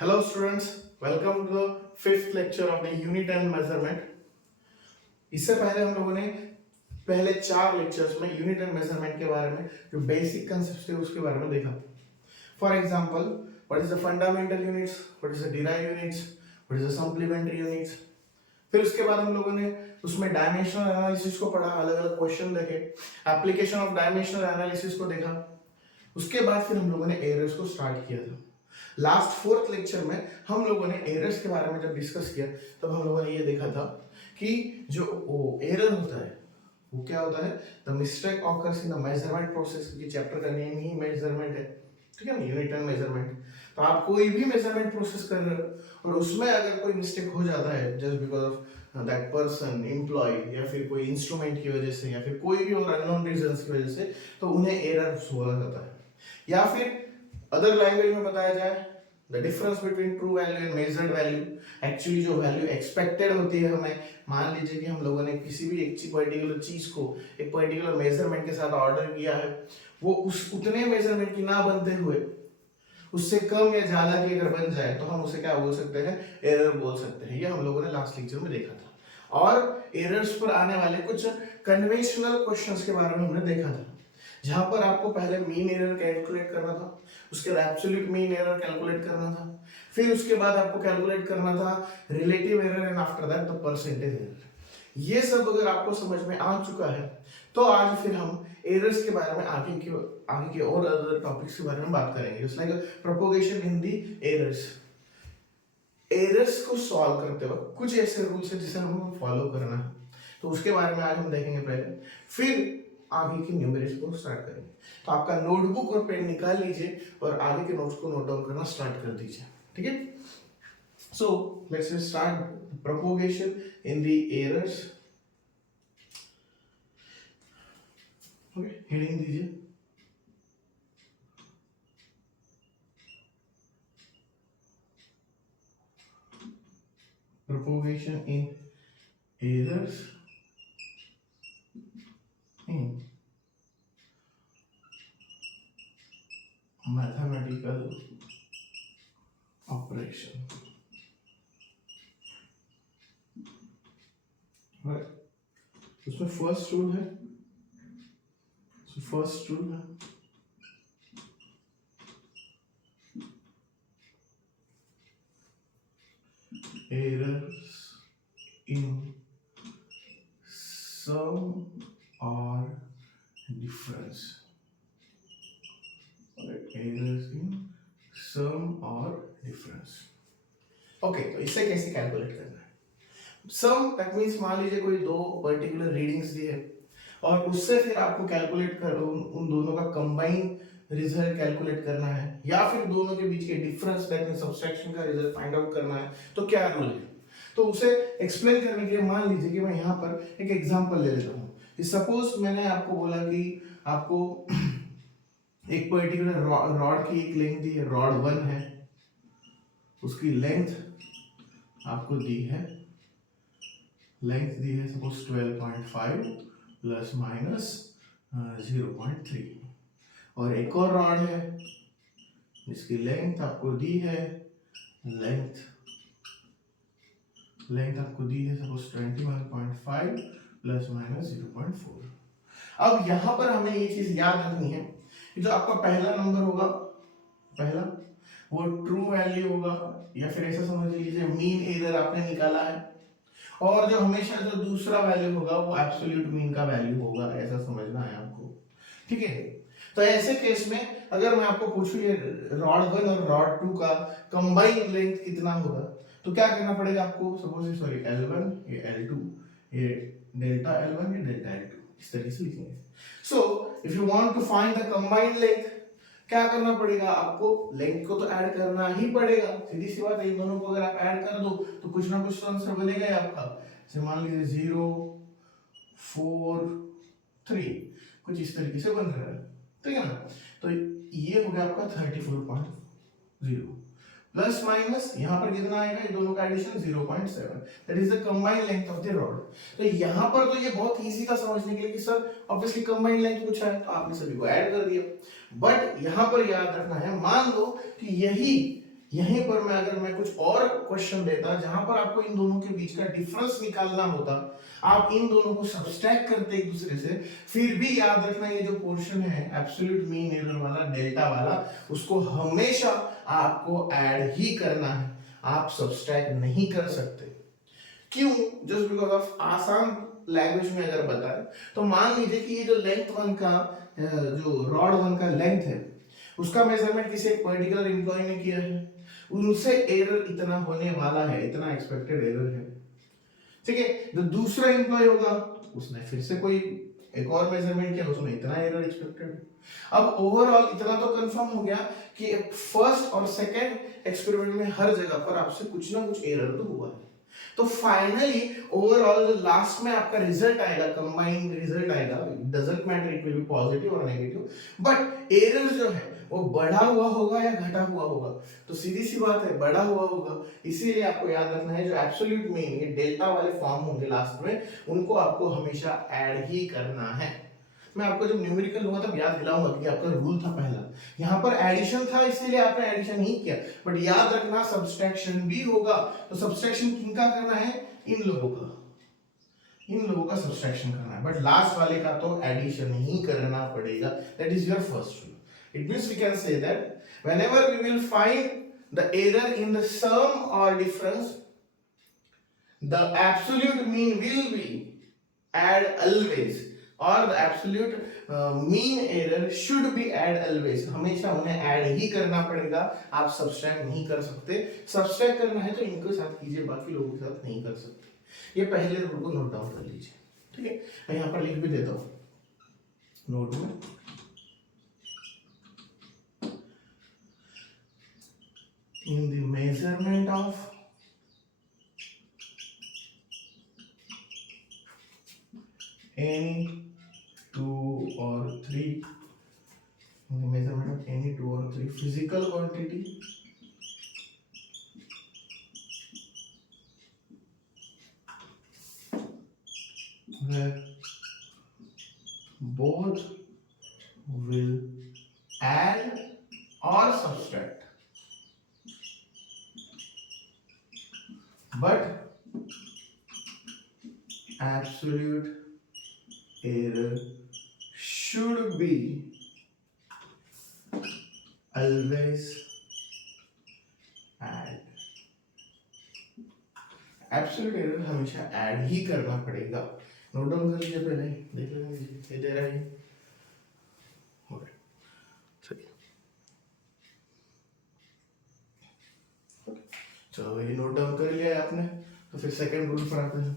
Hello students, welcome to the fifth lecture of the unit and measurement. इससे पहले हम लोगों ने पहले 4 लेक्चर्स में यूनिट एंड मेजरमेंट के बारे में जो बेसिक कंसेप्ट थे उसके बारे में देखा. For example, what is the fundamental units, what is the derive units, what is the supplementary units. फिर उसके बाद हम लोगों ने उसमें डायमेंशनल एनालिसिस को पढ़ा, अलग अलग क्वेश्चन देखे, एप्लीकेशन ऑफ डायमेंशनल एनालिसिस को देखा. उसके बाद फिर हम लोगों ने एरर्स को स्टार्ट किया था. लास्ट फोर्थ लेक्चर में हम लोगों ने एरर्स के बारे में जब डिस्कस किया तब हम लोगों ने ये देखा था कि जो एरर होता है वो क्या होता है, the mistake occurs in the measurement process, क्योंकि चैप्टर का नेम ही मेजरमेंट है, ठीक है ना, यूनिट एंड मेजरमेंट. तो आप कोई भी मेजरमेंट प्रोसेस कर रहे हो और उसमें अगर कोई मिस्टेक हो जाता है just because of that person, employ, या फिर कोई इंस्ट्रूमेंट की वजह से, या फिर कोई भी और अननोन रीजंस की वजह से, तो उन्हें एरर बोला जाता है. या फिर अदर लैंग्वेज में बताया जाए, the difference between true value and measured value. Actually जो वैल्यू एक्सपेक्टेड होती है हमें, मान लीजिए कि हम लोगों ने किसी भी एक पर्टिकुलर चीज को एक पर्टिकुलर मेजरमेंट के साथ ऑर्डर किया है, वो उस उतने मेजरमेंट की ना बनते हुए उससे कम या ज्यादा की अगर बन जाए तो हम उसे क्या बोल सकते हैं, एरर बोल सकते हैं. ये हम लोगों ने लास्ट लेक्चर में देखा था. और एरर्स पर आने वाले कुछ कन्वेंशनल क्वेश्चंस के बारे में हमने देखा था, जहां पर आपको पहले मीन एरर कैलकुलेट करना था, उसके बाद एब्सोल्यूट मीन एरर कैलकुलेट करना था, फिर उसके बाद आपको कैलकुलेट करना था relative error and after that the percentage error. ये सब अगर आपको समझ में आ चुका है तो आज फिर हम एरर्स के बारे में आगे के और अदर टॉपिक्स के बारे में बात करेंगे, जस्ट लाइक प्रोपोगेशन इन दी एरर्स. एरर्स को सॉल्व करते वक्त कुछ ऐसे रूल्स हैं जिसे हमें फॉलो करना है, तो उसके बारे में आज हम देखेंगे पहले, फिर आगे की न्यूमेरिक्स को स्टार्ट करेंगे. तो आपका नोटबुक और पेन निकाल लीजिए और आगे के नोट्स को नोट डाउन करना स्टार्ट कर दीजिए, ठीक है. So let's start propagation in the errors. Okay, heading दीजिए. Propagation in errors in mathematical operation. right, उसमें फर्स्ट रूल है, errors in sum or difference. errors in sum or difference. Okay, तो इससे कैसे कैलकुलेट करना है. सम दैट मींस मान लीजिए कोई दो पर्टिकुलर रीडिंग्स दी है और उससे फिर आपको कैलकुलेट कर उन दोनों का कंबाइन रिजल्ट कैलकुलेट करना है, या फिर दोनों के बीच के डिफरेंस दैट मींस सब्सट्रैक्शन का रिजल्ट फाइंड आउट करना है. तो क्या रूल है, तो उसे एक्सप्लेन करने के लिए मान लीजिए कि मैं यहाँ पर एक एग्जांपल ले लेता हूँ. सपोज मैंने आपको बोला कि आपको एक पर्टिकुलर रॉड की एक लेंथ दी है, रॉड 1 है, उसकी लेंथ आपको दी है, सपोज 12.5 प्लस माइनस 0.3. और एक और रॉड है जिसकी लेंथ आपको दी है, आपको दी है सपोज 21.5 प्लस माइनस 0.4. अब यहां पर हमें ये चीज याद रखनी है कि जो आपका पहला नंबर होगा, वो ट्रू वैल्यू होगा, या फिर ऐसा समझ लीजिए मीन एरर आपने निकाला है, और जो हमेशा जो दूसरा वैल्यू होगा वो एब्सोल्यूट मीन का वैल्यू होगा, ऐसा समझना है आपको, ठीक है. तो ऐसे केस में अगर मैं आपको पूछूं ये रॉड 1 और रॉड 2 का कंबाइंड लेंथ कितना होगा, तो क्या करना पड़ेगा आपको, सपोज सॉरी L1 ये L2 ये डेल्टा L1 ये डेल्टा L2, इस तरीके से लिखेंगे. So if you want to find the combined length, क्या करना पड़ेगा आपको, लेंथ को तो ऐड करना ही पड़ेगा, सीधी सी बात है. इन दोनों को अगर आप ऐड कर दो तो कुछ ना कुछ तो आंसर बनेगा ही आपका. जैसे मान लीजिए 0 4 3 कुछ इस तरीके से बन रहा है, ठीक है ना. तो ये हो गया आपका 34.0 प्लस माइनस यहाँ पर कितना आएगा, ये दोनों का addition 0.7, that is the combined length of the rod. तो यहाँ पर तो ये बहुत इजी था समझने के लिए कि सर ऑब्वियसली कंबाइंड लेंथ पूछा है तो आपने सभी को ऐड कर दिया. बट यहाँ पर याद रखना है, मान लो कि यही यहीं पर मैं कुछ और क्वेश्चन देता जहां पर आपको इन दोनों के बीच का डिफरेंस निकालना होता, आप इन दोनों को सब्सट्रैक्ट करते एक दूसरे से, फिर भी याद रखना ये जो पोर्शन है एब्सोल्यूट मीन एरर वाला, डेल्टा वाला, उसको हमेशा आपको ऐड ही करना है, आप सब्सट्रैक्ट नहीं कर सकते। क्यों? जस्ट बिकॉज ऑफ आसान लैंग्वेज में अगर बताएं तो मान लीजिए कि ये जो लेंथ वन का जो रॉड वन का लेंथ है उसका मेजरमेंट किसी एक पर्टिकुलर एम्प्लॉय ने किया है, उनसे एरर इतना होने वाला है, इतना एक्सपेक्टेड एरर है, ठीक है। जो दूसरा एम्प्लॉय होगा उसने फिर से कोई एक और मेजरमेंट किया, उसमें इतना एरर एक्सपेक्टेड। अब ओवरऑल इतना तो कंफर्म हो गया कि फर्स्ट और सेकंड एक्सपेरिमेंट में हर जगह पर आपसे कुछ ना कुछ एरर तो हुआ है। तो फाइनली ओवरऑल जो लास्ट में आपका रिजल्ट आएगा, कंबाइंड रिजल्ट आएगा, doesn't matter it will be positive और नेगेटिव, बट एरर जो है वो बढ़ा हुआ होगा या घटा हुआ होगा। तो सीधी सी बात है बढ़ा हुआ होगा, इसीलिए आपको याद रखना है जो एब्सोल्यूट मीन ये डेल्टा वाले फॉर्म होंगे लास्ट में, उनको आपको हमेशा ऐड ही करना है। मैं आपको जब न्यूमेरिकल लूंगा तब याद दिलाऊंगा कि आपका रूल था पहला, यहाँ पर एडिशन था इसीलिए आपने एडिशन ही किया, बट याद रखना सब्सट्रैक्शन भी होगा। तो सब्सट्रैक्शन किनका करना है? इन लोगों का, इन लोगों का सब्सट्रैक्शन करना है, बट लास्ट वाले का तो एडिशन ही करना पड़ेगा। That is your first rule. It means we can say that whenever we will find the error in the sum और difference, the absolute mean will be add always, or the absolute mean error should be add always, हमेशा उन्हें add ही करना पड़ेगा, आप subtract नहीं कर सकते। Subtract करना है तो इनके साथ कीजिए, बाकी लोगों के साथ नहीं कर सकते। ये पहले रूल को नोट डाउन कर लीजिए, ठीक है। मैं यहाँ पर लिख भी देता हूँ नोट में, in the measurement of any two or three, in the measurement of any two or three physical quantity where both will add or subtract, but absolute error should be always add, absolute error हमेशा add ही करना पड़ेगा। Note down कर लीजिए, पहले देख लेंगे ये दे रहा है, सही। चलो ये नोट डाउन कर लिया है आपने, तो फिर सेकंड रूल पर आते हैं।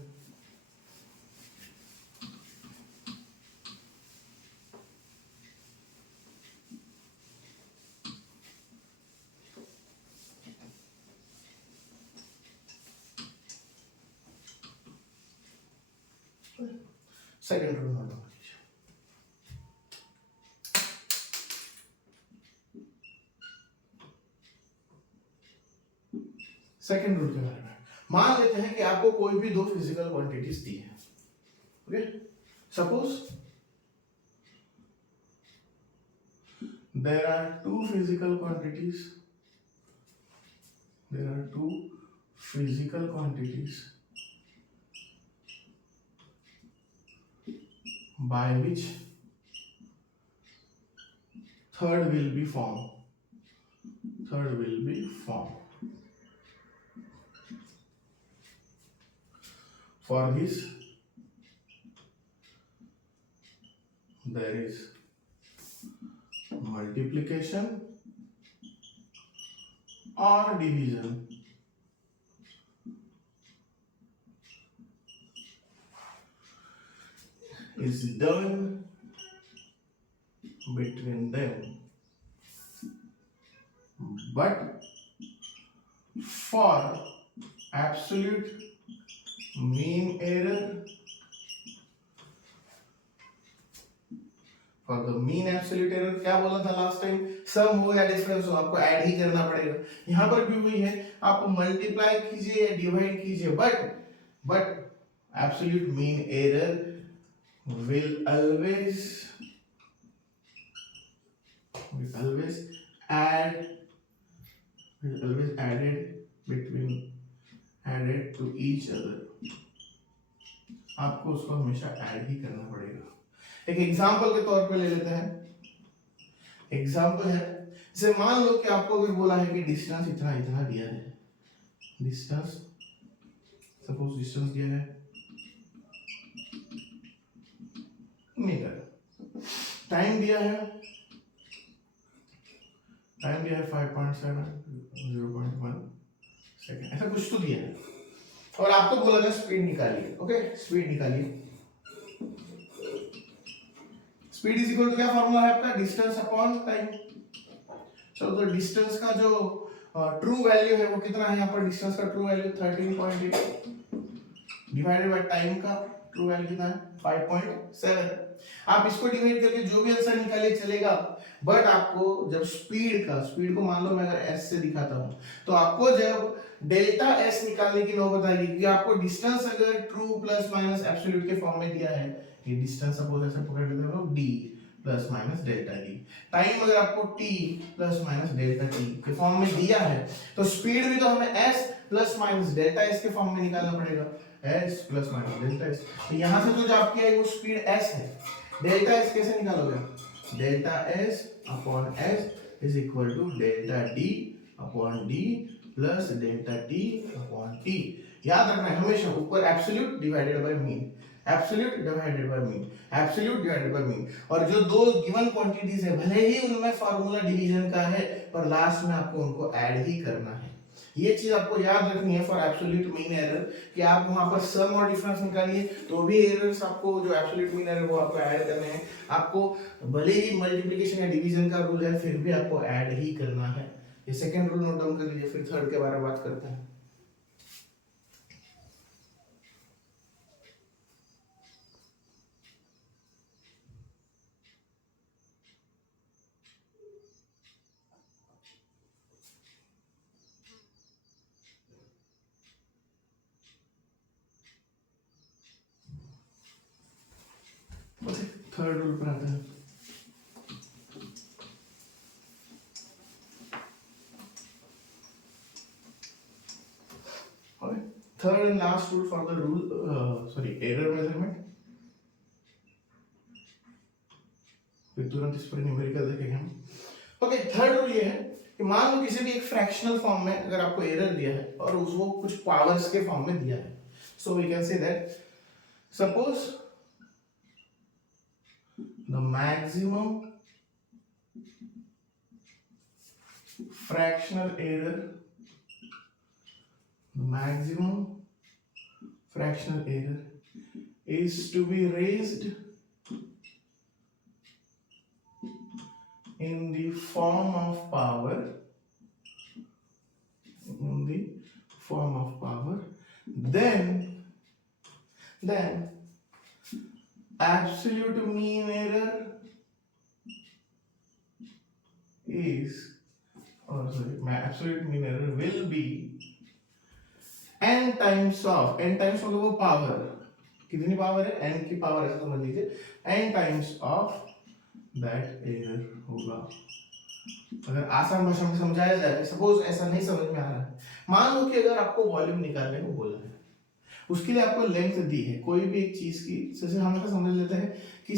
सेकंड रूल नोट डाउन कीजिए। सेकंड रूल के बारे में मान लेते हैं कि आपको कोई भी दो फिजिकल क्वांटिटीज दी है, okay. Suppose there are two physical quantities, there are two physical quantities by which third will be formed, third will be formed. For this there is multiplication or division is done between them, but for absolute mean error, for the mean absolute error क्या बोला था last time, सम हो या difference हो आपको add ही करना पड़ेगा। यहाँ पर भी वही है, आप मल्टीप्लाई कीजिए या डिवाइड कीजिए, but absolute mean error will always add is always added to each other. आपको उसको हमेशा ऐड ही करना पड़ेगा। एक एग्जांपल के तौर पे ले लेते हैं। एग्जांपल है, जैसे मान लो कि आपको अगर बोला है कि डिस्टेंस इतना इतना दिया है, डिस्टेंस सपोज डिस्टेंस दिया है मीटर, टाइम दिया है 5.7 0.1 सेकंड, ऐसा कुछ तो दिया है और आपको बोला था स्पीड निकालिए। ओके, स्पीड निकालिए। स्पीड इज इक्वल टू क्या फॉर्मूला है आपका, डिस्टेंस अपॉन टाइम। चलो तो डिस्टेंस का जो ट्रू वैल्यू है वो कितना है यहाँ पर, डिस्टेंस का true value 13.8 divided by time का ट्रू वैल्यू कितना है 5.7। आप इसको डिवाइड करके जो भी आंसर निकालिए चलेगा, बट आपको जब स्पीड को मान लो मैं अगर s से दिखाता हूं तो आपको जब डेल्टा s निकालने की नौबत आएगी, क्योंकि आपको डिस्टेंस अगर ट्रू प्लस माइनस एब्सोल्यूट के फॉर्म में दिया है, ये डिस्टेंस सपोज ऐसे पकड़ लेते हैं d plus minus delta D, time अगर आपको t plus minus delta t के फॉर्म में दिया है, तो स्पीड भी तो हमें s plus minus delta s के फॉर्म में निकालना पड़ेगा, s plus minus delta s। तो यहां से तो जो आपकी आई वो स्पीड s है, डेल्टा s कैसे निकालोगे, delta s upon s is equal to delta d upon d plus delta t upon t। याद रखना है हमेशा ऊपर absolute divided by mean, absolute divided by mean, absolute divided by mean. और जो दो गिवन क्वांटिटीज है भले ही उनमें फार्मूला डिवीजन का है, पर लास्ट में आपको उनको ऐड ही करना है। ये चीज आपको याद रखनी है फॉर एब्सोल्यूट मीन एरर, कि आप वहां पर सम और डिफरेंस निकालिए तो भी एरर्स आपको जो एब्सोल्यूट मीन एरर वो आपको ऐड करने हैं। आपको भले ही मल्टीप्लिकेशन या डिवीजन का रूल है फिर भी आपको ऐड ही करना है। ये सेकंड रूल नोट डाउन कर लीजिए, फिर थर्ड के बारे में बात करते हैं। थर्ड रूल पर आते हैं। Third and last rule for the rule error measurement. फिर तुरंत इस पर न्यूमेरिकल देखेंगे हम। ओके, थर्ड रूल ये है कि मान लो किसी भी एक फ्रैक्शनल फॉर्म में अगर आपको एरर दिया है और उसको कुछ पावर्स के फॉर्म में दिया है, so we can say that suppose the maximum fractional error is to be raised in the form of power, then absolute mean error will be n times of मतलब वो पावर कितनी power है, n की power ऐसा समझ लीजिए, n times of that error होगा। अगर आसान भाषा में समझाया जाए, सपोज ऐसा नहीं समझ में आ रहा है, मान लो कि अगर आपको वॉल्यूम निकालने को बोला है, उसके लिए आपको लेंथ दी है कोई भी एक चीज की, जैसे हम ऐसा समझ लेते हैं कि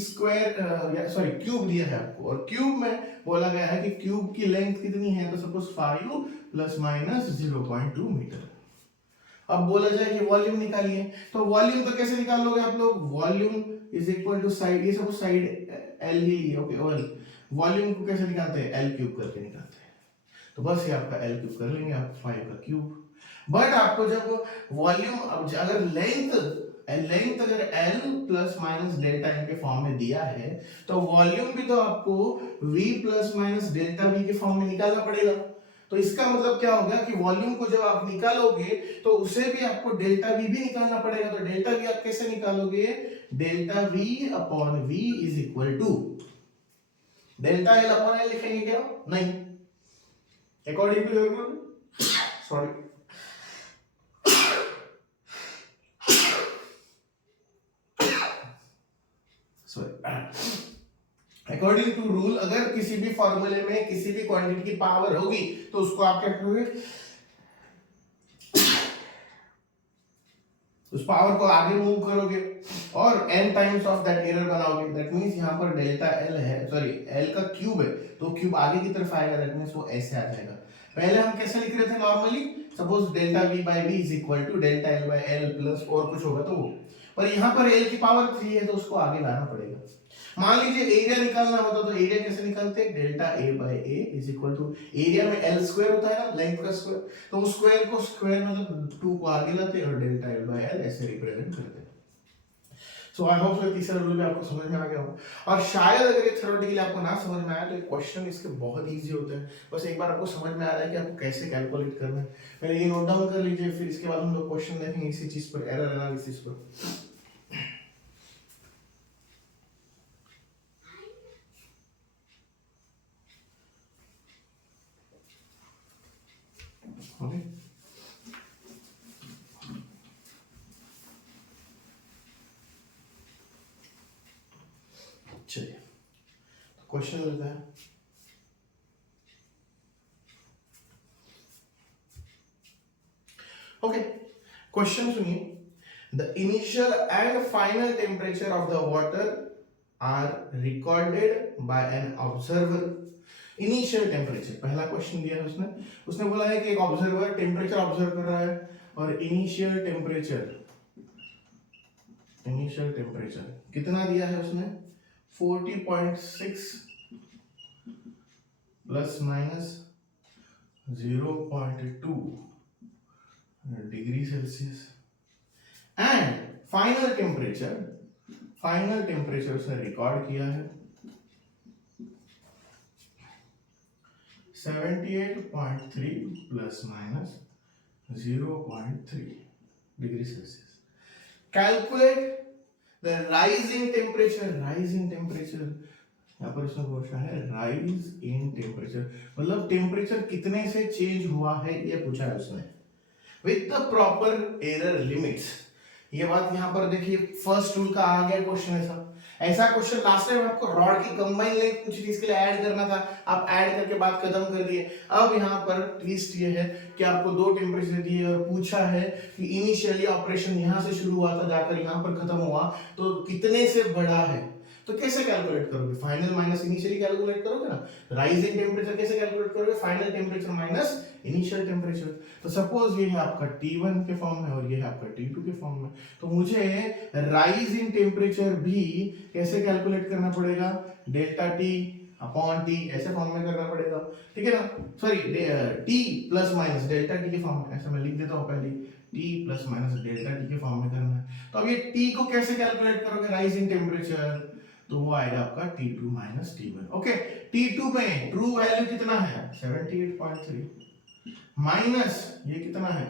क्यूब दिया है आपको, और क्यूब में बोला गया है कि क्यूब की लेंथ कितनी है, तो सपोज 5 प्लस माइनस 0.2 मीटर। अब बोला जाए कि वॉल्यूम निकालिए, तो वॉल्यूम तो कैसे निकाल लोगे आप लोग, volume is equal to side, ये सपोज साइड एल ही लिया, ओके, वॉल्यूम को कैसे निकालते हैं, एल क्यूब करके निकालते हैं। तो बस ये आपका एल क्यूब कर लेंगे आप 5 का क्यूब। बट आपको जब वॉल्यूम अगर लेंथ अगर L plus minus delta N के फॉर्म में दिया है, तो वॉल्यूम भी तो आपको v plus minus delta v के फॉर्म में निकालना पड़ेगा। तो इसका मतलब क्या होगा कि वॉल्यूम को जब आप निकालोगे तो उसे भी आपको डेल्टा v भी निकालना पड़ेगा। तो डेल्टा v आप कैसे निकालोगे, delta v upon v is equal to delta L upon L लिखेंगे क्या, नहीं, according to your rule, sorry according to rule अगर किसी भी फॉर्मूले में किसी भी क्वांटिटी की पावर होगी तो उसको आप क्या करोगे, उस पावर को आगे मूव करोगे और n times of that error बनाओगे। दैट मींस यहां पर डेल्टा एल है, सॉरी एल का क्यूब है तो क्यूब आगे की तरफ आएगा, दैट मींस वो ऐसे आ जाएगा। पहले हम कैसे लिख रहे थे normally, suppose delta V by V is equal to delta L by L plus और कुछ होगा तो वो, पर यहां पर एल की पावर 3 है तो उसको आगे लाना पड़ेगा। मान लीजिए एरिया निकालना होता तो एरिया कैसे निकालते हैं, delta A by A is equal to, area में एल स्क्वायर होता है ना, लेंथ का स्क्वायर, तो उस स्क्वायर को स्क्वायर मतलब 2 को आगे लाते हैं और डेल्टा एल बाई एल ऐसे रिप्रेजेंट करते हैं। सो आई होप सो तीसरा रूल भी आपको समझ में आ गया हो, और शायद अगर ये थ्योरेटिकली आपको ना समझ में आया तो क्वेश्चन इसके बहुत इजी होते हैं, बस एक बार आपको समझ में आ रहा है कि आपको कैसे कैलकुलेट करना है। पहले ये नोट डाउन कर लीजिए, फिर इसके बाद हम लोग क्वेश्चन देखेंगे इसी चीज पर, एरर एनालिसिस पर। ओके चलिए क्वेश्चन लेते हैं। ओके क्वेश्चन सुनिए, the initial and final temperature of the water are recorded by an observer. Initial temperature पहला क्वेश्चन दिया है उसने, उसने बोला है कि एक ऑब्जर्वर टेम्परेचर ऑब्जर्व कर रहा है और इनिशियल टेम्परेचर कितना दिया है उसने, 40.6 plus minus 0.2 degree Celsius, and final temperature उसने रिकॉर्ड किया है 78.3 plus minus 0.3 degree Celsius. Calculate the rising temperature, यहाँ पर उसने पूछा है राइज इन टेम्परेचर, मतलब टेम्परेचर कितने से चेंज हुआ है ये पूछा है उसने, with the proper error limits. ये बात यहां पर देखिए फर्स्ट रूल का आ गया क्वेश्चन ऐसा क्वेश्चन लास्ट टाइम आपको रॉड की कंबाइन लेंथ कुछ थी, इसके लिए ऐड करना था, आप ऐड करके बात खत्म कर दिए। अब यहाँ पर ट्विस्ट ये है कि आपको दो टेम्परेचर दिए और पूछा है कि इनिशियली ऑपरेशन यहाँ से शुरू हुआ था जाकर यहाँ पर खत्म हुआ तो कितने से बड़ा है, तो कैसे कैलकुलेट करोगे, फाइनल माइनस इनिशियली कैलकुलेट करोगे ना, राइजिंग टेम्परेचर कैसे कैलकुलेट करोगे, final temperature minus initial temperature. तो सपोज ये है आपका T1 के फॉर्म में और ये है आपका T2 के फॉर्म में, तो मुझे राइज इन टेम्परेचर भी कैसे कैलकुलेट करना पड़ेगा, डेल्टा टी अपॉन टी ऐसे फॉर्म में करना पड़ेगा, ठीक है ना, sorry T plus minus delta T के फॉर्म में, ऐसा मैं लिख देता हूँ पहले, T plus minus delta T के फॉर्म में करना है। तो अब ये टी को कैसे कैलकुलेट करोगे, राइज इन टेम्परेचर, तो वो आएगा आपका T2 minus T1। Okay T2 में ट्रू वैल्यू कितना है 78.3 माइनस ये कितना है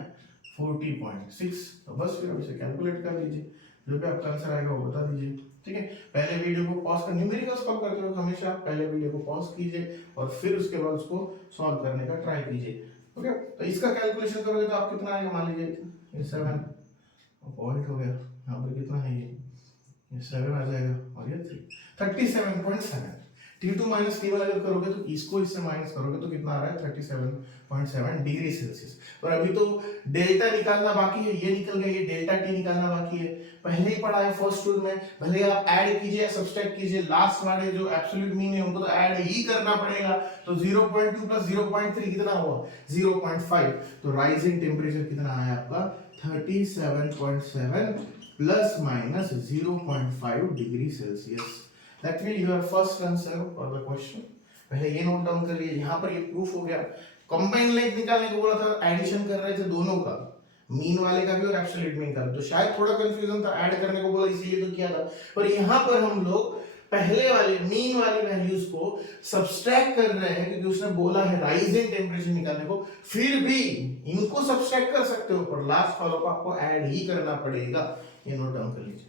40.6, तो बस फिर इसे कैलकुलेट कर लीजिए, जो भी आपका आंसर आएगा वो बता दीजिए, ठीक है। पहले वीडियो को पॉज कर, न्यूमेरिकल्स सॉल्व करते वक्त हमेशा पहले वीडियो को पॉज कीजिए और फिर उसके बाद उसको सॉल्व करने का ट्राई कीजिए। ओके तो इसका कैलकुलेशन करोगे तो आप कितना आएगा, मान लीजिए 7 पॉइंट हो गया, यहाँ पर कितना है ये 7 आ जाएगा और ये 37.7। T2 माइनस T1 अगर करोगे तो इसको इससे माइनस करोगे तो कितना आ रहा है 37.7 डिग्री सेल्सियस। और अभी तो डेल्टा निकालना बाकी है, ये निकल गया, ये डेल्टा टी निकालना बाकी है, पहले ही पढ़ा है फर्स्ट रूल में, भले आप ऐड कीजिए या सब्सट्रैक्ट कीजिए, लास्ट वाले जो एब्सोल्यूट मीन है उनको तो ऐड ही करना पड़ेगा, तो 0.2 प्लस 0.3 कितना हुआ 0.5, तो राइजिंग टेम्परेचर कितना आया आपका 37.7 plus minus 0.5 degree Celsius. That means your first answer for the question. पहले ये नोट डाउन कर लिए, यहाँ पर ये प्रूफ हो गया। कंबाइन लेंथ निकालने को बोला था, एडिशन कर रहे थे दोनों का, मीन वाले का भी और एब्सोल्यूट मीन का, तो शायद थोड़ा कंफ्यूजन था, ऐड करने को बोला इसलिए तो किया था, पर यहाँ पर हम लोग पहले वाले मीन वाली वैल्यूज को सब्सट्रैक्ट कर रहे हैं क्योंकि उसने बोला है राइजिंग टेम्परेचर निकालने को, फिर भी इनको सब्सट्रैक्ट कर सकते हो पर लास्ट फॉलो को आपको ऐड ही करना पड़ेगा, ये नोट डाउन कर लीजिए।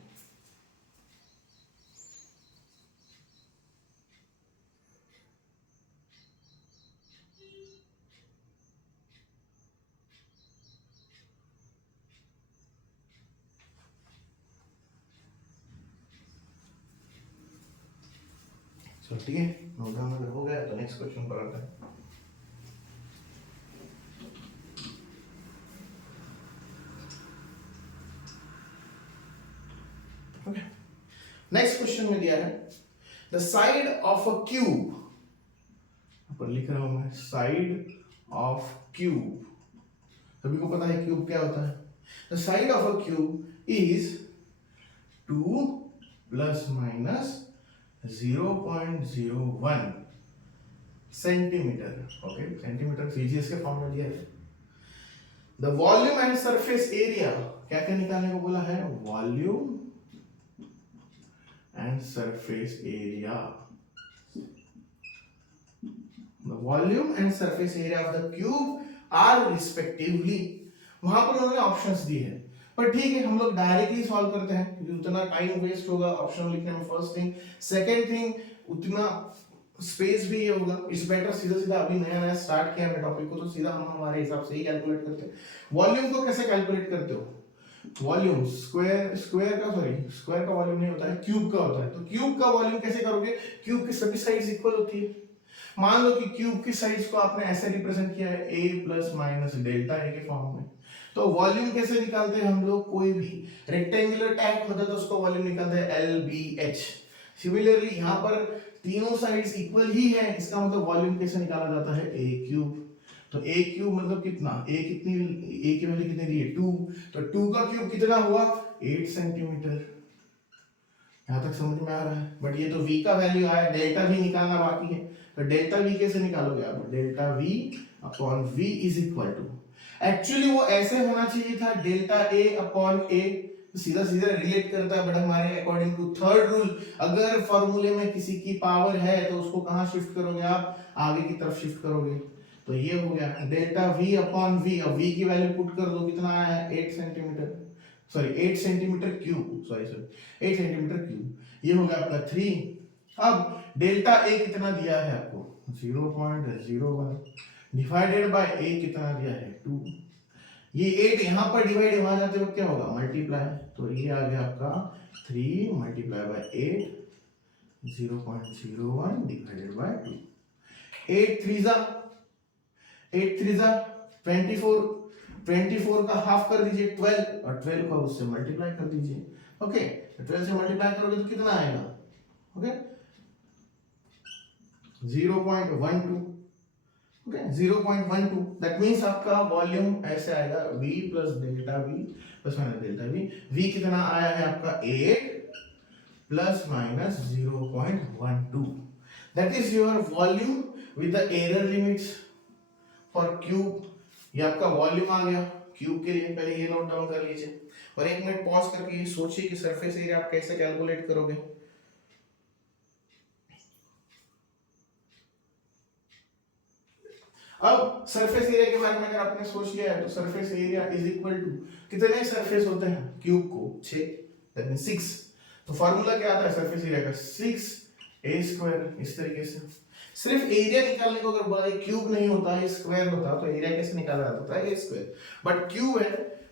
चलो ठीक है, नोट डाउन अगर हो गया तो नेक्स्ट क्वेश्चन पर आता है। ओके, नेक्स्ट क्वेश्चन में दिया है the side of a cube, पर लिख रहा हूं मैं साइड ऑफ क्यूब, सभी को पता है क्यूब क्या होता है। The side of a cube is 2 plus minus 0.01 centimetre. Okay, centimetre CGS के फॉर्म में दिया है। The volume and surface area, क्या क्या निकालने को बोला है, volume and surface area. The volume and surface area of the cube are respectively, वहां पर उन्होंने ऑप्शंस दिए हैं, पर ठीक है हम लोग डायरेक्टली सॉल्व करते हैं क्योंकि उतना टाइम वेस्ट होगा ऑप्शन लिखने में, फर्स्ट थिंग। सेकंड थिंग, उतना स्पेस भी ये होगा, इट्स बेटर सीधा सीधा अभी नया नया स्टार्ट किया हमने टॉपिक को, तो सीधा हम हमारे हिसाब से ही कैलकुलेट करते हैं। वॉल्यूम को कैसे कैलकुलेट करते हो, वॉल्यूम स्क्वायर का वॉल्यूम नहीं होता है, क्यूब का होता है। तो क्यूब का वॉल्यूम कैसे करोगे, क्यूब की सभी साइड्स इक्वल होती है। मान लो कि क्यूब की साइड्स को आपने ऐसे रिप्रेजेंट किया है a प्लस माइनस डेल्टा ए के फॉर्म में, तो वॉल्यूम कैसे निकालते हैं हम लोग, कोई भी रेक्टेंगुलर टाइप होता है तो उसको वॉल्यूम निकालते हैं LBH। सिमिलरली यहाँ पर तीनों साइड्स इक्वल ही है, इसका मतलब वॉल्यूम कैसे निकाला जाता है, a क्यूब। तो a क्यूब मतलब कितना, a की वैल्यू कितनी दी है 2, तो 2 का क्यूब कितना हुआ 8 सेंटीमीटर। यहाँ तक समझ में आ रहा है। बट ये तो v का वैल्यू आया, डेल्टा v निकालना बाकी है, तो डेल्टा v कैसे निकालोगे आप, delta v upon v is equal to, actually वो ऐसे होना चाहिए था डेल्टा a अपॉन a, सीधा सीधा रिलेट करता है, बट हमारे अकॉर्डिंग टू थर्ड रूल अगर फॉर्मूले में किसी की पावर है तो उसको कहाँ शिफ्ट करोगे आप, आगे की तरफ शिफ्ट करोगे। तो ये हो गया डेल्टा v अपॉन v, अब v की वैल्यू पुट कर दो, कितना आया है 8 centimetre, sorry 8 centimetre cube, sorry 8 centimetre cube, ये हो गया आपका 3। अब डेल्टा a कितना दिया है आपको 0.01 डिवाइडेड बाय a कितना दिया है 2, ये 8 यहाँ पर डिवाइड वहां जाते वक्त क्या होगा मल्टीप्लाई, तो ये आ गया आपका 3 मल्टीप्लाई बाय 8 0.01 डिवाइडेड बाय 2, 8 3 जा 24 का हाफ कर दीजिए 12 और 12 का उससे मल्टीप्लाई कर दीजिए। ओके, 12 से मल्टीप्लाई करोगे तो कितना आएगा, ओके 0.12, ओके 0.12, दैट मींस आपका वॉल्यूम ऐसे आएगा v plus delta v plus minus delta v, v कितना आया है आपका 8 plus minus 0.12, that is your volume with the error limits for cube. ये आपका वॉल्यूम आ गया क्यूब के लिए, पहले ये नोट डाउन कर लीजिए और 1 मिनट पॉज करके ये सोचिए कि सरफेस एरिया आप कैसे कैलकुलेट करोगे। अब सरफेस एरिया के बारे में अगर आपने सोच लिया है तो surface area is equal to, कितने सरफेस होते हैं क्यूब को 6, दैट मींस 6, तो फार्मूला क्या आता है सरफेस एरिया का 6a²। इस तरीके से सिर्फ एरिया निकालने को अगर बोला क्यूब नहीं होता है स्क्वायर होता तो एरिया कैसे निकाला जाता है a², बट क्यूब है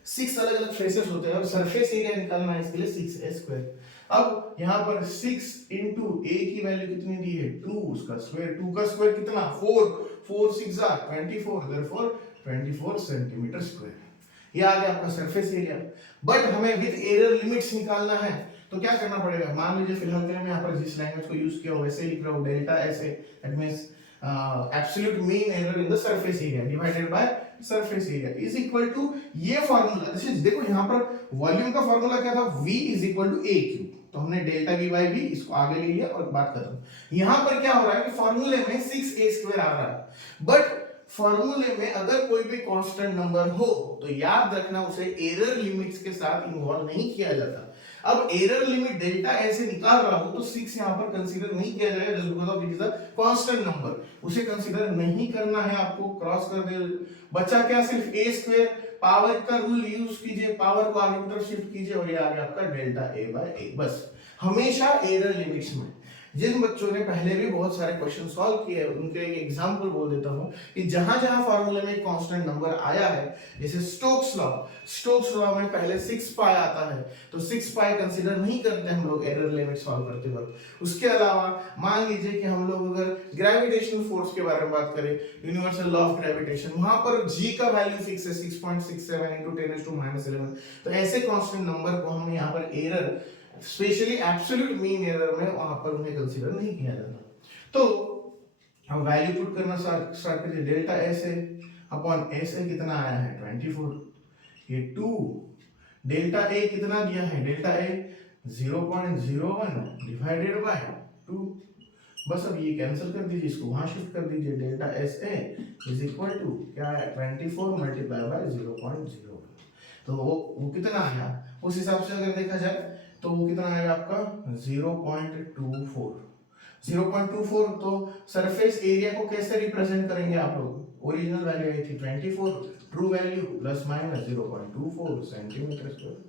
6 अलग अलग फेसेस होते हैं और सरफेस एरिया निकालना है इसके लिए 6a²। अब यहाँ पर 6 इंटू a की वैल्यू कितनी दी है 2, उसका स्क्वायर, 2 का स्क्वायर कितना 4 6 24, देयरफॉर 24 सेंटीमीटर स्क्वायर, ये आ गया आपका सरफेस एरिया। बट हमें विद एरर लिमिट्स निकालना है तो क्या करना पड़ेगा, मान लीजिए फिलहाल के लिए मैं यहाँ पर जिस लैंग्वेज को यूज किया वैसे लिख रहा हूँ, डेल्टा ऐसे, that means absolute mean error in the surface area divided by surface area is equal to ये फार्मूला। दिस इज, देखो यहाँ पर वॉल्यूम का फार्मूला क्या था, v is equal to a cube, तो हमने डेल्टा v बाय v इसको आगे ले लिया और बात खत्म। यहाँ पर क्या हो रहा है कि फार्मूले में 6a² आ रहा है, बट फार्मूले में अगर कोई भी कांस्टेंट नंबर हो तो याद रखना उसे एरर लिमिट्स के साथ इन्वॉल्व नहीं किया जाता। अब एरर लिमिट डेल्टा ऐसे निकाल रहा हूं तो 6 यहां पर कंसीडर नहीं किया जाएगा just because of it is a constant number, उसे कंसीडर नहीं करना है आपको, क्रॉस कर दे। बचा क्या, सिर्फ a², पावर का रूल यूज कीजिए, पावर को आगे की तरफ शिफ्ट कीजिए और ये आ गया आपका डेल्टा a बाय a। बस हमेशा एरर लिमिट्स में जिन बच्चों ने पहले भी बहुत सारे क्वेश्चन सॉल्व किए हैं उनके एक एग्जांपल बोल देता हूं कि जहां जहां फार्मूले में कांस्टेंट नंबर आया है, जैसे स्टोक्स लॉ में पहले 6 पाई आता है तो 6 पाई कंसीडर नहीं करते हम लोग एरर लिमिट सॉल्व करते वक्त। उसके अलावा मान लीजिए कि हम लोग अगर ग्रेविटेशनल फोर्स के बारे में बात करें, यूनिवर्सल लॉ ऑफ ग्रेविटेशन, वहां पर g का वैल्यू फिक्स है 6.67 × 10⁻11। तो ऐसे कांस्टेंट नंबर को हमने यहाँ पर error, specially absolute mean error में वहां पर उन्हें कंसीडर नहीं किया जाता। तो हम वैल्यू पुट करना स्टार्ट करिए। Delta S A upon S A कितना आया है 24, ये 2। डेल्टा ए कितना दिया है, डेल्टा ए 0.01 डिवाइडेड बाय 2। बस अब ये कैंसिल कर दीजिए, इसको वहां शिफ्ट कर दीजिए। Delta S A is equal to क्या है 24 मल्टीप्लाई बाय 0.01। तो वो कितना आया, उस हिसाब से अगर देखा जाए तो वो कितना आएगा आपका 0.24। 0.24 तो सरफेस एरिया को कैसे रिप्रेजेंट करेंगे आप लोग, ओरिजिनल वैल्यू आई थी 24, true value plus minus 0.24 centimetre square.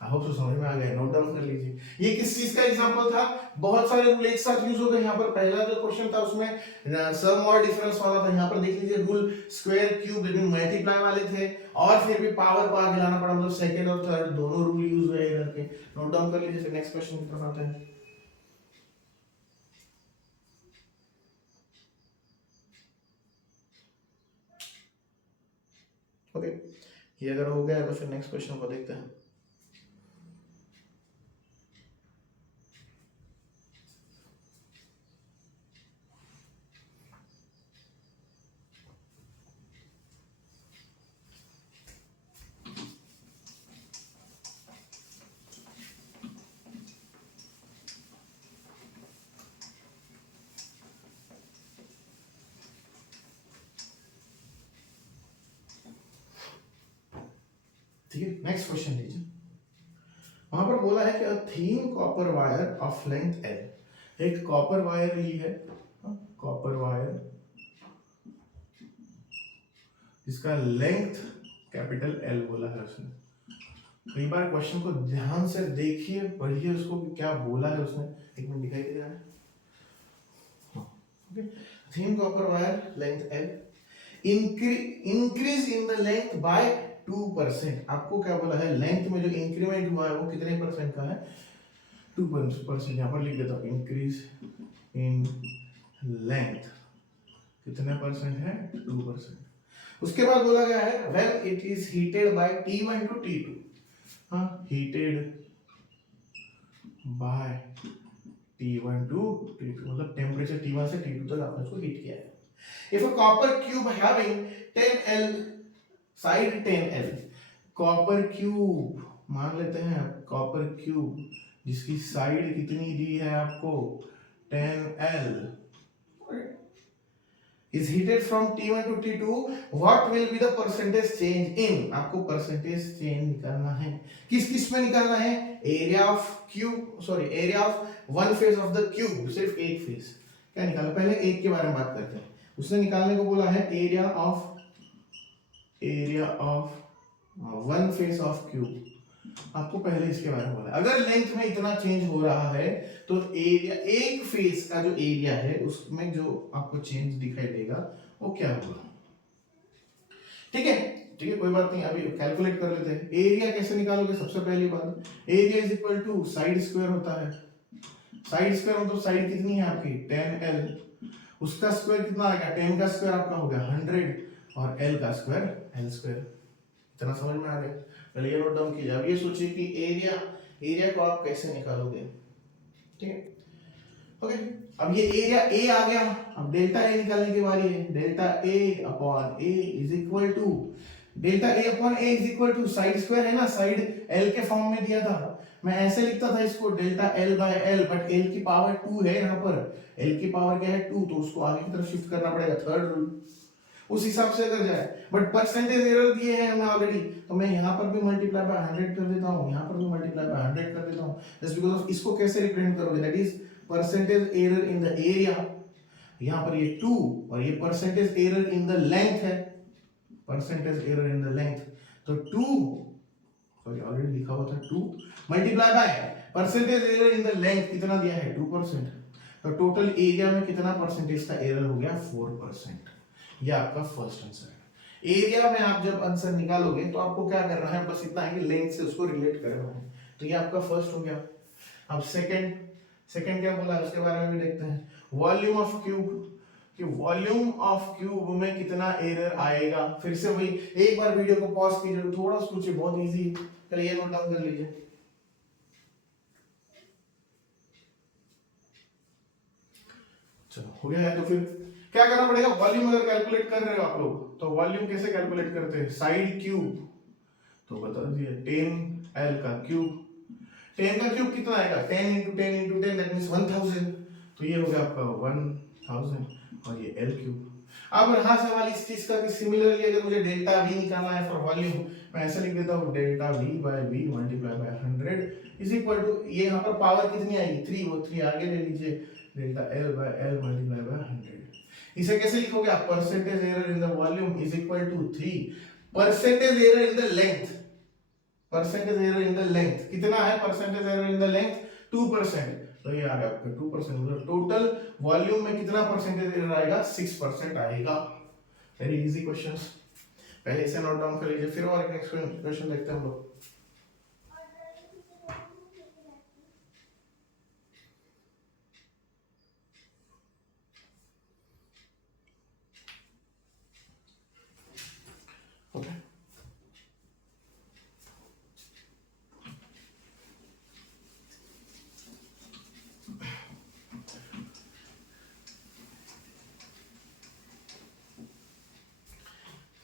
I hope तो समझ में आ गया, नोट डाउन कर लीजिए। ये किस चीज का एग्जांपल था, बहुत सारे रूल एक साथ यूज हो गए। यहाँ पर पहला जो क्वेश्चन था उसमें सम और डिफरेंस वाला था, यहाँ पर देख लीजिए रूल स्क्वायर क्यूब लेकिन मल्टीप्लाई वाले थे, और फिर भी पावर को आगे लाना पड़ा, मतलब सेकंड और थर्ड दोनों रूल यूज हुए इधर के। नोट डाउन कर लीजिए, फिर नेक्स्ट क्वेश्चन की तरफ आते हैं। ओके, ये अगर हो गया तो फिर नेक्स्ट क्वेश्चन को देखते हैं। ठीक है, नेक्स्ट क्वेश्चन लीजिए। वहां पर बोला है कि a thin copper wire of length L, एक कॉपर वायर ली है, कॉपर वायर इसका लेंथ कैपिटल L बोला है उसने। कई बार क्वेश्चन को ध्यान से देखिए, पढ़िए उसको कि क्या बोला है उसने। एक मिनट दिखाई दे रहा है, okay. Thin copper wire length L, increase in the length bye 2%। आपको क्या बोला है, लेंथ में जो इंक्रीमेंट हुआ है वो कितने परसेंट का है, 2%। यहाँ पर लिख देता हूँ, इंक्रीज इन लेंथ कितने परसेंट है, 2%। उसके बाद बोला गया है when it is heated by T1 to T2, हाँ heated by T1 to T2 मतलब टेम्परेचर T1 से T2 तक आपने इसको हीट किया है। If a copper cube having 10L side 10L, copper cube मान लेते हैं, कॉपर क्यूब जिसकी साइड कितनी दी है आपको 10L, is heated from T1 to T2, what will be the percentage change in, आपको परसेंटेज चेंज निकालना है। किस किस में निकालना है, area of cube, sorry area of one face of the cube, सिर्फ एक फेस। क्या निकालना, पहले एक के बारे में बात करते हैं। उसने निकालने को बोला है area of one face of cube. आपको पहले इसके बारे में बोला, अगर लेंथ में इतना चेंज हो रहा है तो एरिया, एक फेस का जो एरिया है उसमें जो आपको चेंज दिखाई देगा वो क्या होगा। ठीक है, ठीक है, कोई बात नहीं, अभी कैलकुलेट कर लेते हैं। एरिया कैसे निकालोगे, सबसे पहली बात, area is equal to side square होता है। साइड स्क्वायर मतलब साइड कितनी है आपकी 10L, उसका स्क्वायर कितना आएगा, 10 का स्क्वायर आपका हो गया 100 और L का स्क्वायर L स्क्वायर। इतना समझ में आ गया, पहले ये नोट डाउन कीजिए। अब ये सोचिए कि एरिया को आप कैसे निकालोगे, ठीक है, ओके। अब ये एरिया ए आ गया, अब डेल्टा ए निकालने की बारी है। Delta A upon A is equal to, delta A upon A is equal to side square है ना, साइड एल के फॉर्म में दिया था, मैं ऐसे लिखता था इसको delta L by L, but L की पावर 2 है, यहाँ पर एल की पावर क्या है 2, तो उसको आगे की तरफ शिफ्ट करना पड़ेगा, थर्ड रूल उस हिसाब से अगर जाए। बट परसेंटेज एरर दिए हैं हमें ऑलरेडी, तो मैं यहाँ पर भी मल्टीप्लाई बाय 100 कर देता हूँ, यहाँ पर भी मल्टीप्लाई बाय 100 कर देता हूँ, जस्ट बिकॉज़ ऑफ इसको कैसे रिप्रेजेंट करोगे, that is percentage error in the area, यहाँ पर ये 2 और ये percentage error in the length है, percentage error in the length, तो 2, सॉरी ऑलरेडी लिखा हुआ था 2 multiply by percentage error in the length कितना दिया है 2%, तो टोटल एरिया में कितना परसेंटेज का एरर हो गया? 4%। ये आपका फर्स्ट आंसर है। एरिया में आप जब आंसर निकालोगे तो आपको क्या करना है, बस इतना है कि लेंथ से उसको रिलेट करना है। तो ये आपका फर्स्ट हो गया। अब सेकंड क्या बोला उसके बारे में भी देखते हैं। वॉल्यूम ऑफ क्यूब, कि वॉल्यूम ऑफ क्यूब में कितना एरर आएगा। फिर से वही, एक बार वीडियो को पॉज कीजिए, थोड़ा सोचिए, बहुत इजी है। चलिए ये नोट डाउन कर लीजिए। चलो हो गया है। तो फिर क्या करना पड़ेगा? वॉल्यूम अगर कैलकुलेट कर रहे हो आप लोग तो वॉल्यूम कैसे कैलकुलेट करते हैं? साइड क्यूब, तो बता दिए 10L का क्यूब। 10 का क्यूब कितना आएगा? 10 इंटू 10 इंटू 10 दैट मींस 1000। तो ये हो गया आपका 1000 और ये L क्यूब। अब रहा सवाल इस चीज का कि सिमिलरली अगर मुझे डेल्टा V निकालना है फॉर वॉल्यूम, मैं ऐसे लिख देता हूँ delta V by V multiply by 100 is equal to, ये यहाँ पर पावर कितनी आएगी? 3, वो 3 आगे ले लीजिए, delta L by L multiply by 100। इसे कैसे लिखोगे आप? Percentage error in the volume is equal to 3 percentage error in the length. Percentage error in the length कितना है? Percentage error in the length 2%। तो ये आ गया आपका 2%। मतलब टोटल वॉल्यूम में कितना परसेंटेज एरर आएगा? 6% आएगा। वेरी इजी क्वेश्चंस, पहले इसे नोट डाउन कर लीजिए। फिर और एक नेक्स्ट क्वेश्चन देखते हैं हम लोग। ओके,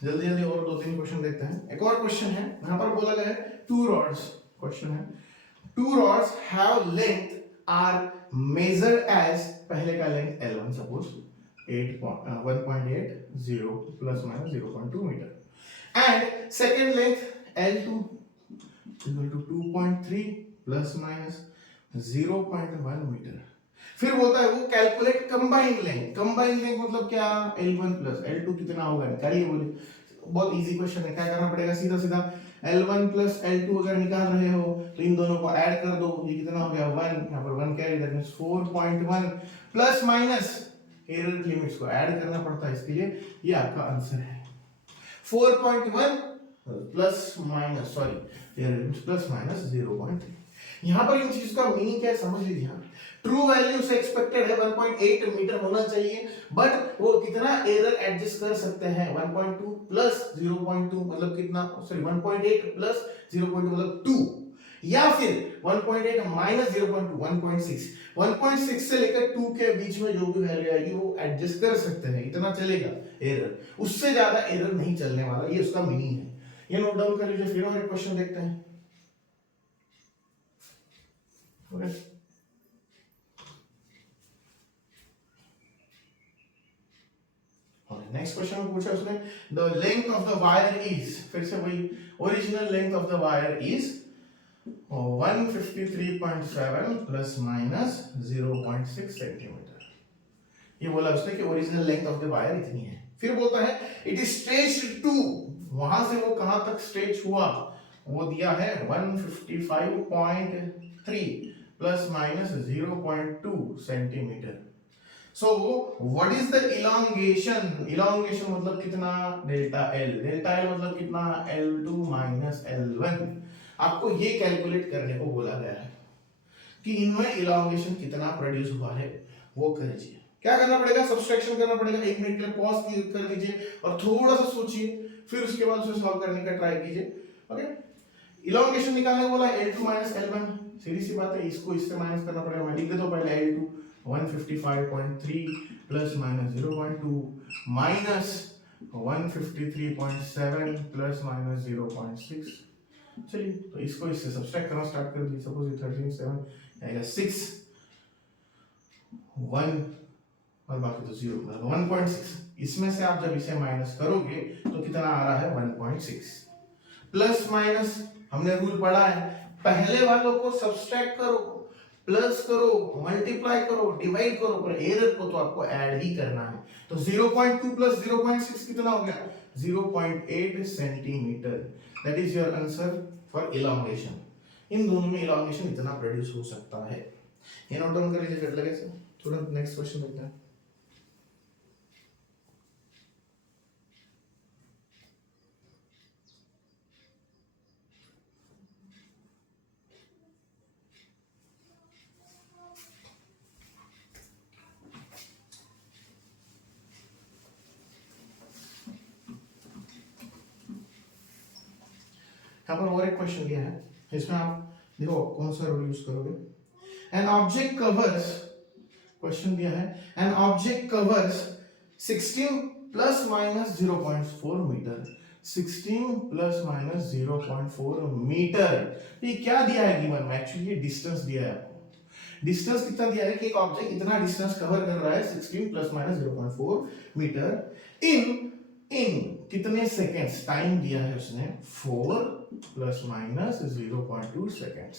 जल्दी जल्दी और 2-3 क्वेश्चन देखते हैं। एक और क्वेश्चन है, यहाँ पर बोला गया है 2 rods। क्वेश्चन है 2 rods have length are measured as, पहले का length L1 suppose 1.80 plus minus 0.2 metre and second length L2 equal to 2.3 plus minus 0.1 metre. फिर बोलता है वो calculate combined length. Combined length मतलब क्या? L1 प्लस L2 कितना होगा? निकालिए बोले। बहुत इजी क्वेश्चन है, क्या करना पड़ेगा? सीधा सीधा L1 प्लस L2 अगर निकाल रहे हो तो इन दोनों को ऐड कर दो। ये कितना हो गया? 1, यहाँ पर 1 carry, that means 4.1 plus minus error limits को ऐड करना पड़ता है इसके लिए। ये आपका आंसर है 4.1 plus minus, sorry error limits plus minus 0.3। यहाँ पर इन चीज का मीनिंग क्या है समझ लीजिए। ट्रू वैल्यू से एक्सपेक्टेड है 1.8 मीटर होना चाहिए, बट वो कितना एरर एडजस्ट कर सकते हैं? 1.2 प्लस 0.2 मतलब कितना? सॉरी 1.8 प्लस 0.2 मतलब 2, या फिर 1.8 माइनस 0.2 1.6। 1.6 से लेकर 2 के बीच में जो भी वैल्यू आएगी वो एडजस्ट कर सकते हैं, इतना चलेगा एरर, उससे ज्यादा एरर नहीं चलने वाला। ये उसका मीनिंग है, ये नोट डाउन कर लीजिए। फिर और एक क्वेश्चन देखते हैं। ओके, नेक्स्ट क्वेश्चन में पूछा उसने the length of the wire is, फिर से वही, original length of the wire is 153.7 plus minus 0.6 centimetre. ये बोला उसने कि original length of the wire इतनी है। फिर बोलता है इट इज स्ट्रेच्ड टू, वहां से वो कहां तक स्ट्रेच हुआ? वो दिया है 155.3 plus minus 0.2 centimetre. So what is the elongation? Elongation मतलब कितना? Delta L। डेल्टा L मतलब कितना? L2 minus L1। आपको ये कैलकुलेट करने को बोला गया है कि इनमें elongation कितना प्रोड्यूस हुआ है, वो कर लीजिए। क्या करना पड़ेगा? सब्सट्रैक्शन करना पड़ेगा। 1 मिनट के लिए पॉज कर दीजिए और थोड़ा सा सोचिए, फिर उसके बाद उसे सॉल्व करने का ट्राई कीजिए। ओके, elongation निकालने को बोला L2 माइनस L1। सीधी सी बात है, इसको इससे माइनस करना पड़ेगा। मैं लिख देता हूं पहले L2 155.3 plus minus 0.2 minus 153.7 plus minus 0.6। चलिए तो इसको इससे सब्सट्रैक्ट करना स्टार्ट कर दीजिए। सपोज 13 7 आएगा 6 1 और बाकी तो 0 मतलब 1.6। इसमें से आप जब इसे माइनस करोगे तो कितना आ रहा है? 1.6। प्लस माइनस हमने रूल पढ़ा है, पहले वालों को सब्सट्रैक्ट करो, प्लस करो, मल्टीप्लाई करो, डिवाइड करो, पर एरर को तो आपको ऐड ही करना है। तो 0.2 प्लस 0.6 कितना हो गया? 0.8 centimetre. That is your answer for elongation. इन दोनों में इलॉन्गेशन इतना प्रोड्यूस हो सकता है। ये नोट डाउन कर लीजिए लगे से तुरंत नेक्स्ट क्वेश्चन देखते हैं। यहाँ पर और एक क्वेश्चन दिया है, इसमें आप देखो कौन सा रूल यूज करोगे। एन ऑब्जेक्ट कवर्स, क्वेश्चन दिया है an object covers 16 plus minus 0.4 metre, 16 plus minus 0.4 metre. ये क्या दिया है गिवन में? एक्चुअली ये डिस्टेंस दिया है आपको। डिस्टेंस कितना दिया है कि एक ऑब्जेक्ट इतना डिस्टेंस कवर कर रहा है 16 प्लस माइनस 0.4 मीटर इन कितने सेकेंड्स, टाइम दिया है उसने 4 plus minus 0.2 seconds.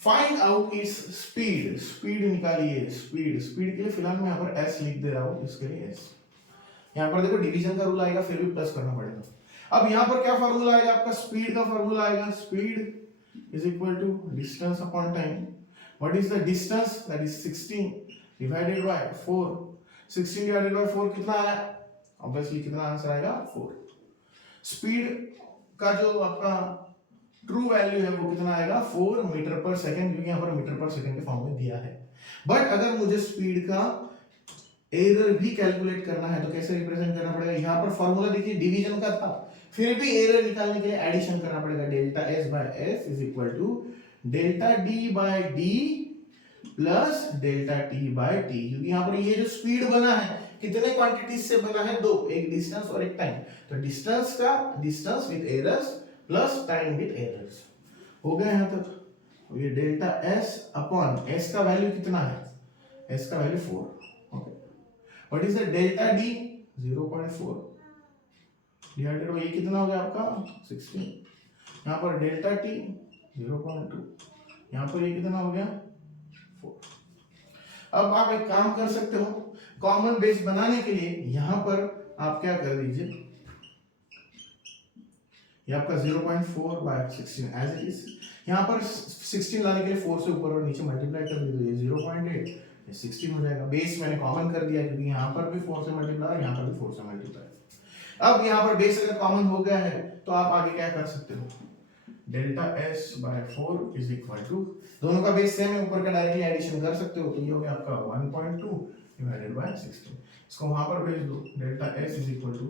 Find out its speed, speed निकालिए। स्पीड के लिए फिलहाल मैं यहाँ पर s लिख दे रहा हूँ, इसके लिए s। यहाँ पर देखो डिवीजन का रूल आएगा, फिर भी प्लस करना पड़ेगा। अब यहाँ पर क्या फार्मूला आएगा आपका? स्पीड का फार्मूला आएगा, speed is equal to distance upon time. What is the distance? That is 16 divided by 4। 16 divided by 4 कितना आया? ऑब्वियसली कितना आंसर आएगा? 4। स्पीड का जो आपका ट्रू वैल्यू है वो कितना आएगा? 4 मीटर पर सेकंड, क्योंकि यहाँ पर मीटर पर सेकंड के फॉर्म में दिया है। बट अगर मुझे स्पीड का एरर भी कैलकुलेट करना है तो कैसे रिप्रेजेंट करना पड़ेगा? यहाँ पर फॉर्मूला देखिए डिवीजन का था, फिर भी एरर निकालने के लिए एडिशन करना पड़ेगा। Delta S by S is equal to delta D by D plus delta T by T, क्योंकि यहाँ पर ये जो स्पीड बना है कितने क्वांटिटीज से बना है? दो, एक डिस्टेंस और एक टाइम। तो डिस्टेंस का distance with errors plus time with errors हो गया यहाँ तक। ये डेल्टा एस अपॉन एस का वैल्यू कितना है? एस का value 4। Okay, what is the delta D? 0.4 divided by ये कितना हो गया आपका? 16। यहाँ पर डेल्टा टी 0.2, यहाँ पर ये कितना हो गया? 4। अब आप एक काम कर सकते हो, कॉमन बेस बनाने के लिए यहां पर आप क्या कर दीजिए, ये आपका 0.4 बाय 16 एज इट इज। यहां पर 16 लाने के लिए 4 से ऊपर और नीचे मल्टीप्लाई कर दीजिए, 0.8 ये 16 हो जाएगा। बेस मैंने कॉमन कर दिया क्योंकि यहां पर भी 4 से मल्टीप्लाई, यहां पर भी 4 से मल्टीप्लाई। अब यहां पर बेस अगर कॉमन हो गया है तो आप आगे क्या कर सकते हो? Delta S by 4 is equal to, दोनों का बेस सेम है, ऊपर का डायरेक्टली एडिशन कर सकते हो, तो ये हो गया आपका 1.2 डिवाइडेड बाय 16। इसको वहां पर भेज दो, delta S is equal to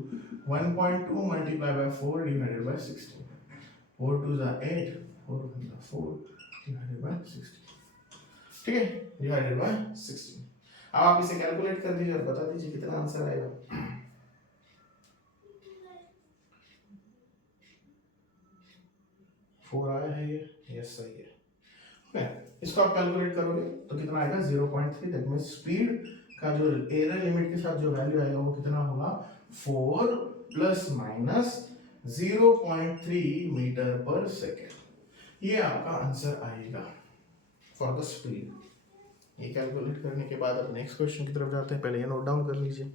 1.2 multiply by 4 divided by 16। 4 2 जा 8, 4 1 जा 4 डिवाइडेड बाय 16। ठीक है, डिवाइडेड बाय 16। अब आप इसे कैलकुलेट कर दीजिए और बता दीजिए कितना आंसर आएगा। 4 आया है, ये यस सही है। ओके, इसको आप कैलकुलेट करोगे तो कितना आएगा? 0.3। दैट मींस स्पीड का जो एरर लिमिट के साथ जो वैल्यू आएगा वो कितना होगा? 4 प्लस माइनस 0.3 मीटर पर सेकेंड। ये आपका आंसर आएगा फॉर द स्पीड। ये कैलकुलेट करने के बाद अब नेक्स्ट क्वेश्चन की तरफ जाते हैं। पहले ये नोट डाउन कर लीजिए।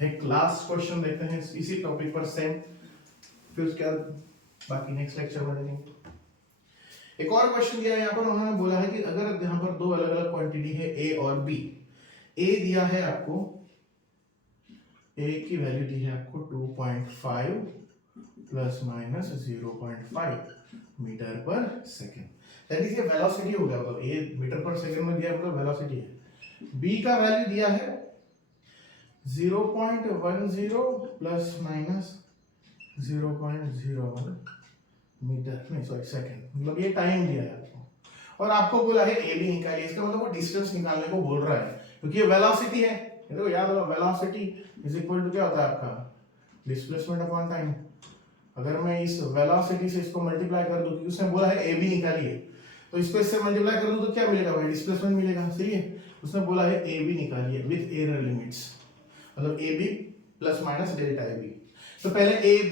एक लास्ट क्वेश्चन देखते हैं इसी टॉपिक पर सेम, फिर उसके बाद बाकी नेक्स्ट लेक्चर में देखेंगे। एक और क्वेश्चन दिया है यहाँ पर, उन्होंने बोला है कि अगर यहाँ पर दो अलग अलग क्वांटिटी है ए और बी, ए दिया है आपको, ए की वैल्यू दी है आपको 2.5 प्लस माइनस 0.5 मीटर पर सेकेंड, दैट इज ये वेलोसिटी हो गया, मतलब ए मीटर पर सेकेंड में दिया मतलब वेलोसिटी है। बी का वैल्यू दिया है 0.10 प्लस माइनस 0.01 मीटर, नहीं सॉरी सेकेंड, मतलब ये टाइम दिया है आपको और आपको बोला है ए बी निकालिए। इसका मतलब वो डिस्टेंस निकालने को बोल रहा है क्योंकि ये वेलोसिटी है। देखो याद होगा वेलोसिटी इज इक्वल टू क्या होता है आपका? Displacement upon time. अगर मैं इस वेलोसिटी से इसको मल्टीप्लाई कर दूं, क्योंकि उसने बोला है ए बी निकालिए, तो इसको इससे मल्टीप्लाई कर दूं तो क्या मिलेगा भाई? डिस्प्लेसमेंट मिलेगा, सही है। उसने बोला है ए बी निकालिए विद एरर लिमिट्स, मतलब A B plus minus delta A B. तो पहले ए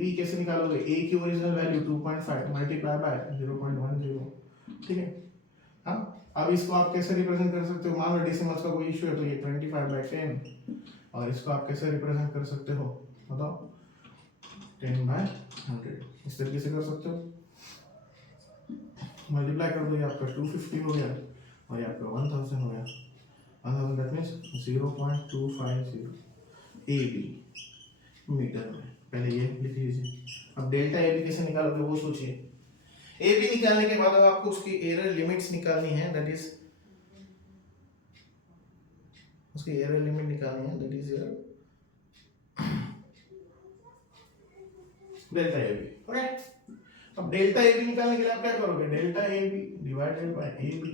बी कैसे निकालोगे, ए की ओरिजिनल वैल्यू 2.5 मल्टीप्लाई बाय 0.10, ठीक है। हाँ, अब इसको आप कैसे रिप्रेजेंट कर सकते हो, मान लो डेसिमल्स का कोई इशू है तो ये 25/10, और इसको आप कैसे रिप्रेजेंट कर सकते हो बताओ, 10/100, इस तरीके से कर सकते हो। मल्टीप्लाई कर दो, ये आपका 250 हो गया और ये आपका 1000 हो गया। 1000 that means 0.250 A B metre में। पहले ये लिख लीजिए। अब डेल्टा ए बी कैसे निकालोगे वो सोचिए। ए बी निकालने के बाद अब आपको उसकी एरर लिमिट्स निकालनी है, दैट इज उसकी एरर लिमिट निकालनी है, that is delta A B. Okay, अब डेल्टा ए बी निकालने के लिए आप क्या करोगे, delta A B divided by A B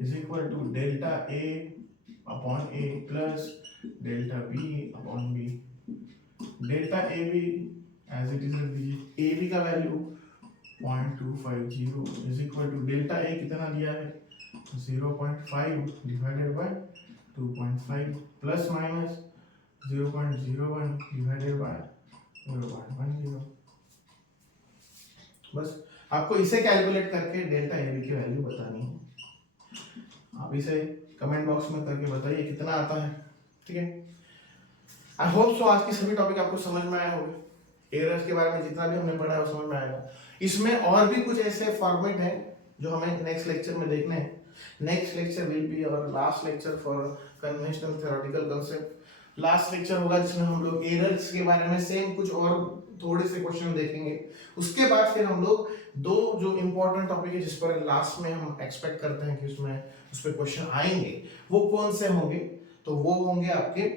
is equal to delta A upon A plus delta B upon B. Delta A B as it is रख दीजिए, A B का value 0.250 is equal to delta A कितना दिया है 0.5 divided bye 2.5 plus minus 0.01 divided by 0.10। बस आपको इसे calculate करके डेल्टा ए बी की वैल्यू बतानी है। आप इसे कमेंट बॉक्स में करके बताइए कितना आता है, ठीक है। आई होप सो आज की सभी टॉपिक आपको समझ में आए होंगे। एरर्स के बारे में जितना भी हमने पढ़ा है वो समझ में आएगा। इसमें और भी कुछ ऐसे फॉर्मेट हैं जो हमें नेक्स्ट लेक्चर में देखने हैं। Next lecture will be our last lecture for conventional theoretical concept. Last lecture होगा जिसमें हम लोग एरर्स के बारे में सेम कुछ और थोड़े से क्वेश्चन देखेंगे। उसके बाद फिर हम लोग दो जो इम्पोर्टेंट टॉपिक है जिस पर लास्ट में हम एक्सपेक्ट करते हैं कि उसमें उस पर क्वेश्चन आएंगे, वो कौन से होंगे, तो वो होंगे आपके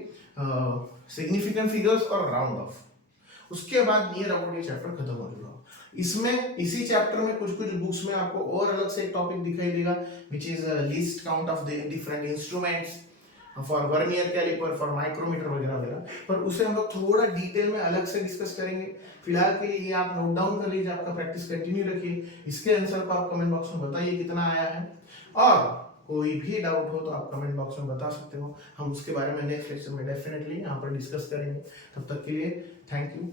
सिग्निफिकेंट फिगर्स और राउंड ऑफ। उसके बाद नियर अबाउट ये चैप्टर खत्म हो जाएगा। इसमें इसी चैप्टर में कुछ कुछ बुक्स में आपको और अलग से एक टॉपिक दिखाई देगा which is least count of the different instruments for vernier caliper, for micrometer वगैरह वगैरह, पर उसे हम लोग थोड़ा डिटेल में अलग से डिस्कस करेंगे। फिलहाल के लिए ये आप नोट डाउन कर लीजिए, आपका प्रैक्टिस कंटिन्यू रखिए। इसके आंसर को आप कमेंट बॉक्स में बताइए कितना आया है, और कोई भी डाउट हो तो आप कमेंट बॉक्स में बता सकते हो। हम उसके बारे में नेक्स्ट लेक्चर में डेफिनेटली यहाँ पर डिस्कस करेंगे। तब तक के लिए थैंक यू।